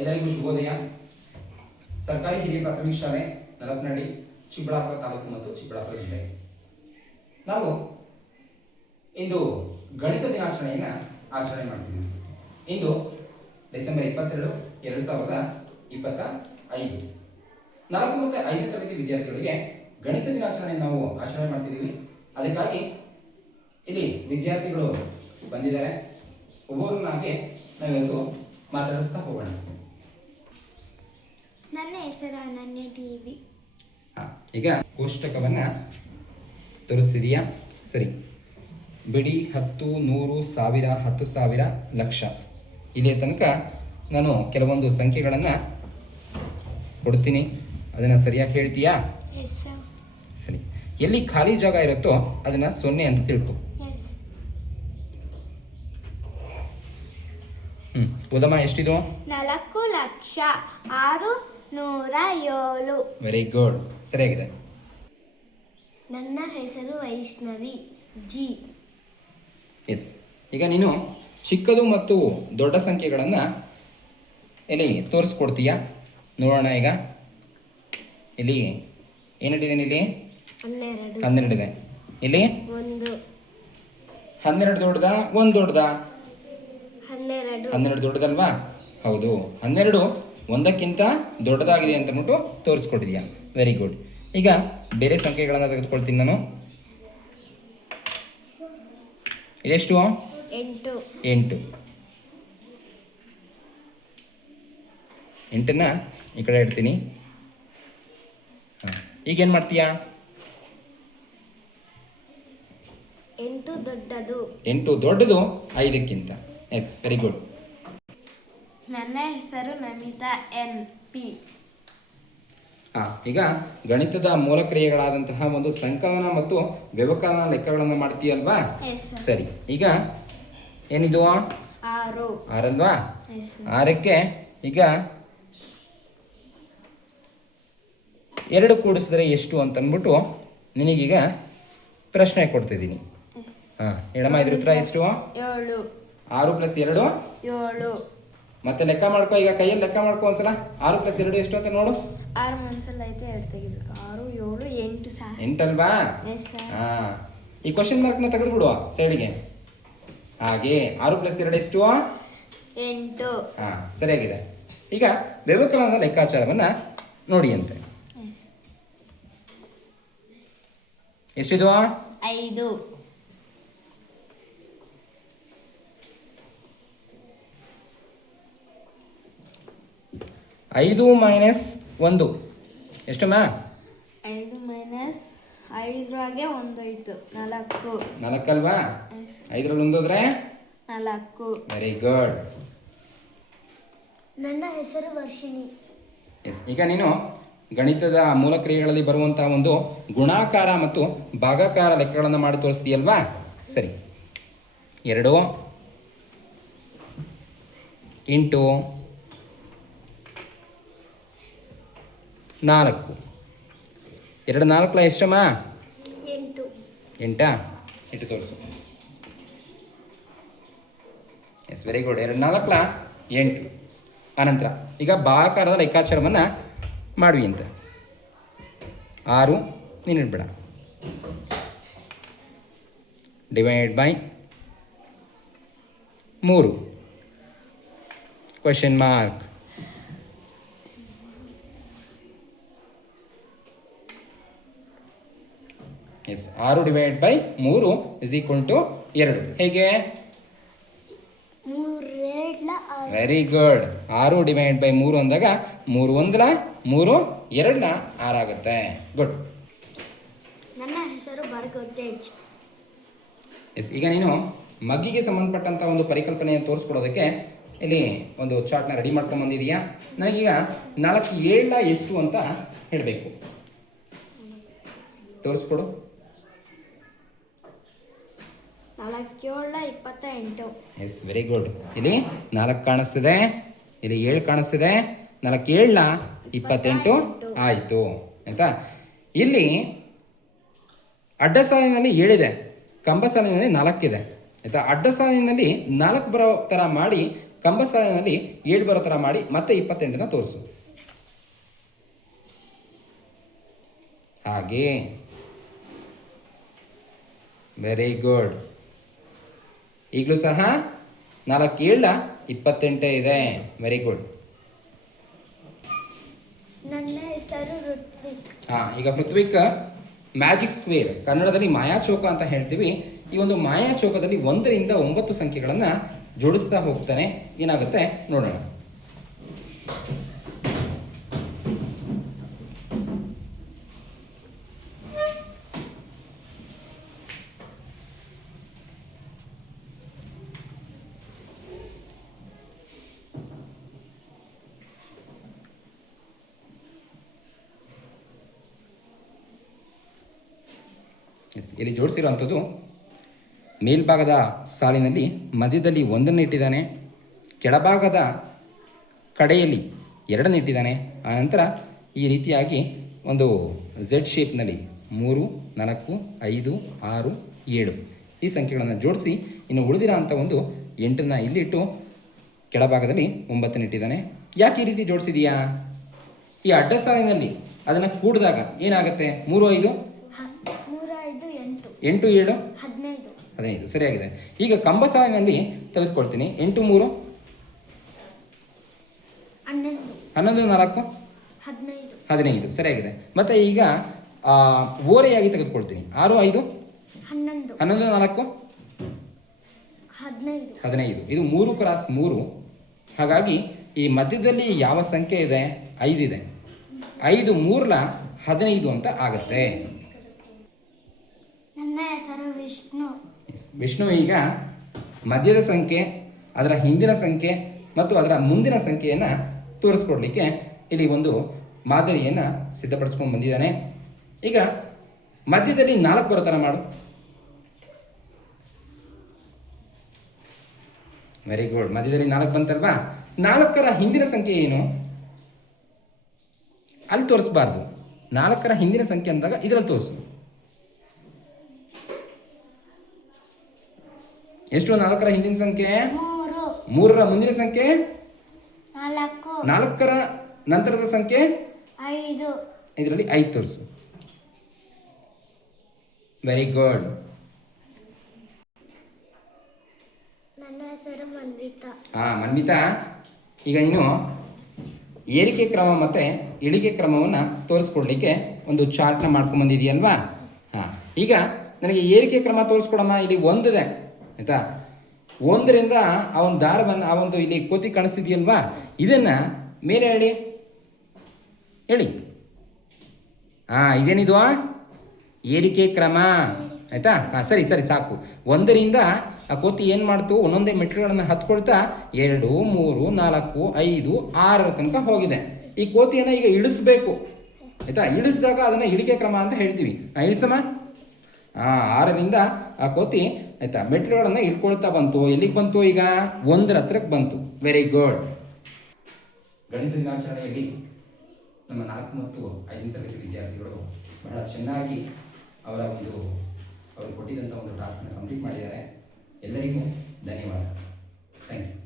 ಎಲ್ಲರಿಗೂ ಶುಭೋದಯ. ಸರ್ಕಾರಿ ಹಿರಿಯ ಪ್ರಾಥಮಿಕ ಶಾಲೆ ನಲಪನಹಳ್ಳಿ, ಚಿಕ್ಕಬಳ್ಳಾಪುರ ತಾಲೂಕು ಮತ್ತು ಚಿಕ್ಕಬಳ್ಳಾಪುರ ಜಿಲ್ಲೆ. ನಾವು ಇಂದು ಗಣಿತ ದಿನಾಚರಣೆಯನ್ನು ಆಚರಣೆ ಮಾಡ್ತಿದ್ದೀವಿ. ಇಂದು ಡಿಸೆಂಬರ್ 22, 2025. 4 ಮತ್ತು 5ನೇ ತರಗತಿ ವಿದ್ಯಾರ್ಥಿಗಳಿಗೆ ಗಣಿತ ದಿನಾಚರಣೆ ನಾವು ಆಚರಣೆ ಮಾಡ್ತಿದ್ದೀವಿ. ಅದಕ್ಕಾಗಿ ಇಲ್ಲಿ ವಿದ್ಯಾರ್ಥಿಗಳು ಬಂದಿದ್ದಾರೆ. ಒಬ್ಬೊಬ್ಬರನ್ನಾಗಿ ನಾವಿವತ್ತು ಮಾತಾಡಿಸ್ತಾ ಹೋಗೋಣ. ನನ್ನ ಹೆಸರು ಅನನ್ಯ ಟಿವಿ. ಈಗ ಕೋಷ್ಟಕವನ್ನ ತೋರಿಸ್ತಿದೀಯಾ? ಸರಿ. ಬಿಡಿ 10, 100, 1000, 10,000, ಲಕ್ಷ. ಇಲ್ಲಿಯ ತನಕ ನಾನು ಕೆಲವೊಂದು ಸಂಖ್ಯೆಗಳನ್ನು ಕೊಡ್ತೀನಿ, ಅದನ್ನು ಸರಿಯಾಗಿ ಹೇಳ್ತೀಯಾ? ಸರಿ. ಎಲ್ಲಿ ಖಾಲಿ ಜಾಗ ಇರುತ್ತೋ ಅದನ್ನು 0 ಅಂತ ತಿಳ್ಕೊ. ಉದಮ ಎಷ್ಟಿದು? 4,607,000. ವೆರಿ ಗುಡ್, ಸರಿಯಾಗಿದೆ. ನನ್ನ ಹೆಸರು ವೈಷ್ಣವಿ ಜಿ. ಎಸ್. ಈಗ ನೀನು ಚಿಕ್ಕದು ಮತ್ತು ದೊಡ್ಡ ಸಂಖ್ಯೆಗಳನ್ನು ಇಲ್ಲಿ ತೋರಿಸ್ಕೊಡ್ತೀಯಾ? ನೋಡೋಣ. ಈಗ ಇಲ್ಲಿ ಏನಿಟ್ಟಿದ್ದೇನೆ? ಇಲ್ಲಿ 12 ಇದೆ. ಇಲ್ಲಿ 12 ದೊಡ್ಡದಾ 1 ದೊಡ್ಡದಾ? 12 ದೊಡ್ಡದಲ್ವಾ? ಹೌದು. 12 1ಕ್ಕಿಂತ ದೊಡ್ಡದಾಗಿದೆ ಅಂತ ಅಂದ್ಬಿಟ್ಟು ತೋರಿಸ್ಕೊಟ್ಟಿದ್ಯಾ. Very good. ಈಗ ಬೇರೆ ಸಂಖ್ಯೆಗಳನ್ನು ತೆಗೆದುಕೊಳ್ತೀನಿ ನಾನು. ಇದೆಷ್ಟು? 8. 8ನ್ನ ಈ ಕಡೆ ಇಡ್ತೀನಿ. ಈಗೇನು ಮಾಡ್ತೀಯಾ? 8 ದೊಡ್ಡದು. 8 ದೊಡ್ಡದು 5ಕ್ಕಿಂತ. S, very good. ನನ್ನ ಹೆಸರು ನಮಿತಾ ಎನ್ ಪಿ. ಈಗ ಗಣಿತದ ಮೂಲ ಕ್ರಿಯೆಗಳಾದಂತಹ ಒಂದು ಸಂಕಲನ ಮತ್ತು ವ್ಯವಕಲನ ಲೆಕ್ಕಗಳನ್ನು ಮಾಡ್ತೀಯಲ್ವಾ? ಸರಿ. ಈಗ ಏನಿದು? 6 ಅಲ್ವಾ? 6ಕ್ಕೆ ಈಗ 2 ಕೂಡಿಸಿದ್ರೆ ಎಷ್ಟು ಅಂತ ಅಂದ್ಬಿಟ್ಟು ನಿನಗೀಗ ಪ್ರಶ್ನೆ ಕೊಡ್ತಿದ್ದೀನಿ. ಹೇಳಮ್ಮ, ಇದ್ರ ಉತ್ತರ ಎಷ್ಟು? 7. 6 + 2 7. ಮತ್ತೆ ಲೆಕ್ಕ ಮಾಡ್ಕೊ. ಈಗ ಕೈಯಲ್ಲಿ ಲೆಕ್ಕ ಮಾಡ್ಕೊ ಒಂದ್ಸಲ. 6 + 2 ಎಷ್ಟು ಅಂತ ನೋಡು. 6 ಮನ್ಸಲ್ಲ ಐತೆ, 2 ತೆಗಿಬೇಕು. 6, 7, 8 ಸಾಕು. 8 ಅಲ್ವಾ? ಈ ಕ್ವಶನ್ ಮಾರ್ಕ್ನ ತೆಗೆದು ಬಿಡುವ ಸೈಡ್ಗೆ. ಹಾಗೆ 6 + 2 ಎಷ್ಟು? 8. ಸರಿಯಾಗಿದೆ. ಈಗ ವ್ಯವಕಲನದ ಲೆಕ್ಕಾಚಾರವನ್ನ ನೋಡಿ ಅಂತೆ. ಎಷ್ಟಿದು? 5. 5 - 1 ಎಷ್ಟಮ್ಮ? 5 - 5ರಾಗೆ 1 ಹೋಯ್ತು. 4. 4 ಅಲ್ವಾ? 5ರಲ್ಲಿ 1 ಹೋದ್ರೆ 4. Very good. ನನ್ನ ಹೆಸರು ವರ್ಷಿಣಿ. ಎಸ್. ಈಗ ನೀನು ಗಣಿತದ ಮೂಲ ಕ್ರಿಯೆಗಳಲ್ಲಿ ಬರುವಂತಹ ಒಂದು ಗುಣಾಕಾರ ಮತ್ತು ಭಾಗಾಕಾರ ಲೆಕ್ಕಗಳನ್ನು ಮಾಡಿ ತೋರಿಸ್ತೀಯಲ್ವಾ? ಸರಿ. 2 × 4. 2 4 ಎಷ್ಟಮ್ಮ? 8. 8 ಇಟ್ಟು ತೋರಿಸು. Yes, very good. 2 4 8. ಆನಂತರ ಈಗ ಭಾಗಾಕಾರದ ಲೆಕ್ಕಾಚಾರವನ್ನು ಮಾಡ್ವಿ ಅಂತ. 6 ನೀನು ಇಡ್ಬೇಡ. Divide by 3 question mark. Yes. 6 divide by 3 = 2. ಹೇಗೆ? 3 ವೆರಿ ಗುಡ್. 6 ಡಿವೈಡ್ ಬೈ 3 ಅಂದಾಗ 3 1 3 2 6 ಆಗುತ್ತೆ. ಗುಡ್. ನನ್ನ ಹೆಸರು ಭಾರ್ಗವ್ ತೇಜ್. ಎಸ್. ಈಗ ನೀನು ಮಗ್ಗಿಗೆ ಸಂಬಂಧಪಟ್ಟಂಥ ಒಂದು ಪರಿಕಲ್ಪನೆಯನ್ನು ತೋರಿಸ್ಕೊಡೋದಕ್ಕೆ ಇಲ್ಲಿ ಒಂದು ಚಾರ್ಟ್ನ ರೆಡಿ ಮಾಡ್ಕೊಂಡು ಬಂದಿದೀಯಾ? ನನಗೀಗ 4 7 ಎಷ್ಟು ಅಂತ ಹೇಳಬೇಕು. ತೋರಿಸ್ಕೊಡು. 4 7 28. Yes, very good. ಇಲ್ಲಿ 4 ಕಾಣಿಸ್ತಿದೆ, ಇಲ್ಲಿ 7 ಕಾಣಿಸ್ತಿದೆ. 4 7 28 ಆಯಿತು ಆಯಿತಾ? ಇಲ್ಲಿ ಅಡ್ಡ ಸಾಲಿನಲ್ಲಿ 7 ಇದೆ, ಕಂಬ ಸಾಲಿನಲ್ಲಿ 4 ಇದೆ ಆಯಿತಾ? ಅಡ್ಡ ಸಾಲಿನಲ್ಲಿ 4 ಬರೋ ಥರ ಮಾಡಿ ಕಂಬ ಸಾಲಿನಲ್ಲಿ 7 ಬರೋ ಥರ ಮಾಡಿ ಮತ್ತೆ 28ನ ತೋರಿಸು. ಹಾಗೆ ವೆರಿ ಗುಡ್. ಈಗಲೂ ಸಹ 4 7 28 ಇದೆ. Very good. ನನ್ನ ಹೆಸರು ಋತ್ವಿಕ್. ಈಗ ಋತ್ವಿಕ್ ಮ್ಯಾಜಿಕ್ ಸ್ಕ್ವೇರ್, ಕನ್ನಡದಲ್ಲಿ ಮಾಯಾಚೌಕ ಅಂತ ಹೇಳ್ತೀವಿ. ಈ ಒಂದು ಮಾಯಾಚೌಕದಲ್ಲಿ 1 ರಿಂದ 9 ಸಂಖ್ಯೆಗಳನ್ನು ಜೋಡಿಸ್ತಾ ಹೋಗ್ತಾನೆ. ಏನಾಗುತ್ತೆ ನೋಡೋಣ. ಇಲ್ಲಿ ಜೋಡಿಸಿರುವಂಥದ್ದು ಮೇಲ್ಭಾಗದ ಸಾಲಿನಲ್ಲಿ ಮಧ್ಯದಲ್ಲಿ 1 ಇಟ್ಟಿದ್ದಾನೆ, ಕೆಳಭಾಗದ ಕಡೆಯಲ್ಲಿ 2 ಇಟ್ಟಿದ್ದಾನೆ. ಆನಂತರ ಈ ರೀತಿಯಾಗಿ ಒಂದು ಝೆಡ್ ಶೇಪ್ನಲ್ಲಿ 3 4 5 6 7 ಈ ಸಂಖ್ಯೆಗಳನ್ನು ಜೋಡಿಸಿ ಇನ್ನು ಉಳಿದಿರೋ ಅಂಥ ಒಂದು 8ನ ಇಲ್ಲಿಟ್ಟು ಕೆಳಭಾಗದಲ್ಲಿ 9 ಇಟ್ಟಿದ್ದಾನೆ. ಯಾಕೆ ಈ ರೀತಿ ಜೋಡಿಸಿದೀಯಾ? ಈ ಅಡ್ಡ ಸಾಲಿನಲ್ಲಿ ಅದನ್ನು ಕೂಡಿದಾಗ ಏನಾಗುತ್ತೆ? 3 5 8 7 15 ಸರಿಯಾಗಿದೆ. ಈಗ ಕಂಬ ಸಾಲಿನಲ್ಲಿ ತೆಗೆದುಕೊಳ್ತೀನಿ. 8 3 11 4 15 ಸರಿಯಾಗಿದೆ. ಮತ್ತು ಈಗ ಓರೆಯಾಗಿ ತೆಗೆದುಕೊಳ್ತೀನಿ. 6 5 11 4 15 ಇದು 3 ಕ್ರಾಸ್ 3. ಹಾಗಾಗಿ ಈ ಮಧ್ಯದಲ್ಲಿ ಯಾವ ಸಂಖ್ಯೆ ಇದೆ? 5 ಇದೆ. 5 3 15 ಅಂತ ಆಗುತ್ತೆ. ನನ್ನ ಹೆಸರು ವಿಷ್ಣು. ವಿಷ್ಣು ಈಗ ಮಧ್ಯದ ಸಂಖ್ಯೆ, ಅದರ ಹಿಂದಿನ ಸಂಖ್ಯೆ ಮತ್ತು ಅದರ ಮುಂದಿನ ಸಂಖ್ಯೆಯನ್ನು ತೋರಿಸ್ಕೊಡ್ಲಿಕ್ಕೆ ಇಲ್ಲಿ ಒಂದು ಮಾದರಿಯನ್ನು ಸಿದ್ಧಪಡಿಸ್ಕೊಂಡು ಬಂದಿದ್ದಾನೆ. ಈಗ ಮಧ್ಯದಲ್ಲಿ 4 ಬರೋ ಥರ ಮಾಡು. Very good. ಮಧ್ಯದಲ್ಲಿ 4 ಬಂತಲ್ವಾ? 4ರ ಹಿಂದಿನ ಸಂಖ್ಯೆ ಏನು? ಅಲ್ಲಿ ತೋರಿಸ್ಬಾರ್ದು. 4ರ ಹಿಂದಿನ ಸಂಖ್ಯೆ ಅಂದಾಗ ಇದರಲ್ಲಿ ತೋರಿಸು. ಎಷ್ಟು 4ರ ಹಿಂದಿನ ಸಂಖ್ಯೆ? 3ರ ಮುಂದಿನ ಸಂಖ್ಯೆ 4ರ ನಂತರದ ಸಂಖ್ಯೆ 5. ಇದರಲ್ಲಿ 5 ತೋರಿಸು. Very good. ನನ್ನ ಹೆಸರು ಮನ್ವಿತಾ. ಮನ್ವಿತಾ, ಈಗ ನೀನು ಏರಿಕೆ ಕ್ರಮ ಮತ್ತು ಇಳಿಕೆ ಕ್ರಮವನ್ನು ತೋರಿಸ್ಕೊಡ್ಲಿಕ್ಕೆ ಒಂದು ಚಾರ್ಟ್ನ ಮಾಡ್ಕೊಂಬಂದಿದೆಯಲ್ವಾ? ಈಗ ನನಗೆ ಏರಿಕೆ ಕ್ರಮ ತೋರಿಸ್ಕೊಡಮ್ಮ. ಇಲ್ಲಿ 1 ಇದೆ ಆಯಿತಾ? 1ರಿಂದ ಆ ಒಂದು ದಾರವನ್ನು, ಆ ಒಂದು ಇಲ್ಲಿ ಕೋತಿ ಕಾಣಿಸ್ತಿದೆಯಲ್ವಾ, ಇದನ್ನು ಮೇಲೆ ಹೇಳಿ ಹೇಳಿ. ಇದೇನಿದು? ಏರಿಕೆ ಕ್ರಮ ಆಯಿತಾ? ಸರಿ ಸಾಕು. 1ರಿಂದ ಆ ಕೋತಿ ಏನು ಮಾಡ್ತು? ಒಂದೊಂದೇ ಮೆಟ್ಲುಗಳನ್ನು ಹತ್ಕೊಳ್ತಾ 2 3 4 5 6 ತನಕ ಹೋಗಿದೆ. ಈ ಕೋತಿಯನ್ನು ಈಗ ಇಳಿಸ್ಬೇಕು ಆಯಿತಾ? ಇಳಿಸಿದಾಗ ಅದನ್ನು ಇಳಿಕೆ ಕ್ರಮ ಅಂತ ಹೇಳ್ತೀವಿ. ಇಳಿಸಮ್ಮ. 6ರಿಂದ ಆ ಕೋತಿ ಆಯಿತಾ ಮೆಟ್ಲುಗಳನ್ನು ಇಳ್ಕೊಳ್ತಾ ಬಂತು. ಎಲ್ಲಿಗೆ ಬಂತು? ಈಗ 1ರ ಹತ್ರಕ್ಕೆ ಬಂತು. Very good. ಗಣಿತ ದಿನಾಚರಣೆಯಲ್ಲಿ ನಮ್ಮ 4 ಮತ್ತು 5ನೇ ತರಗತಿ ವಿದ್ಯಾರ್ಥಿಗಳು ಬಹಳ ಚೆನ್ನಾಗಿ ಅವರು ಕೊಟ್ಟಿದ್ದಂಥ ಒಂದು ಟಾಸ್ಕನ್ನು ಕಂಪ್ಲೀಟ್ ಮಾಡಿದ್ದಾರೆ. ಎಲ್ಲರಿಗೂ ಧನ್ಯವಾದ. Thank you.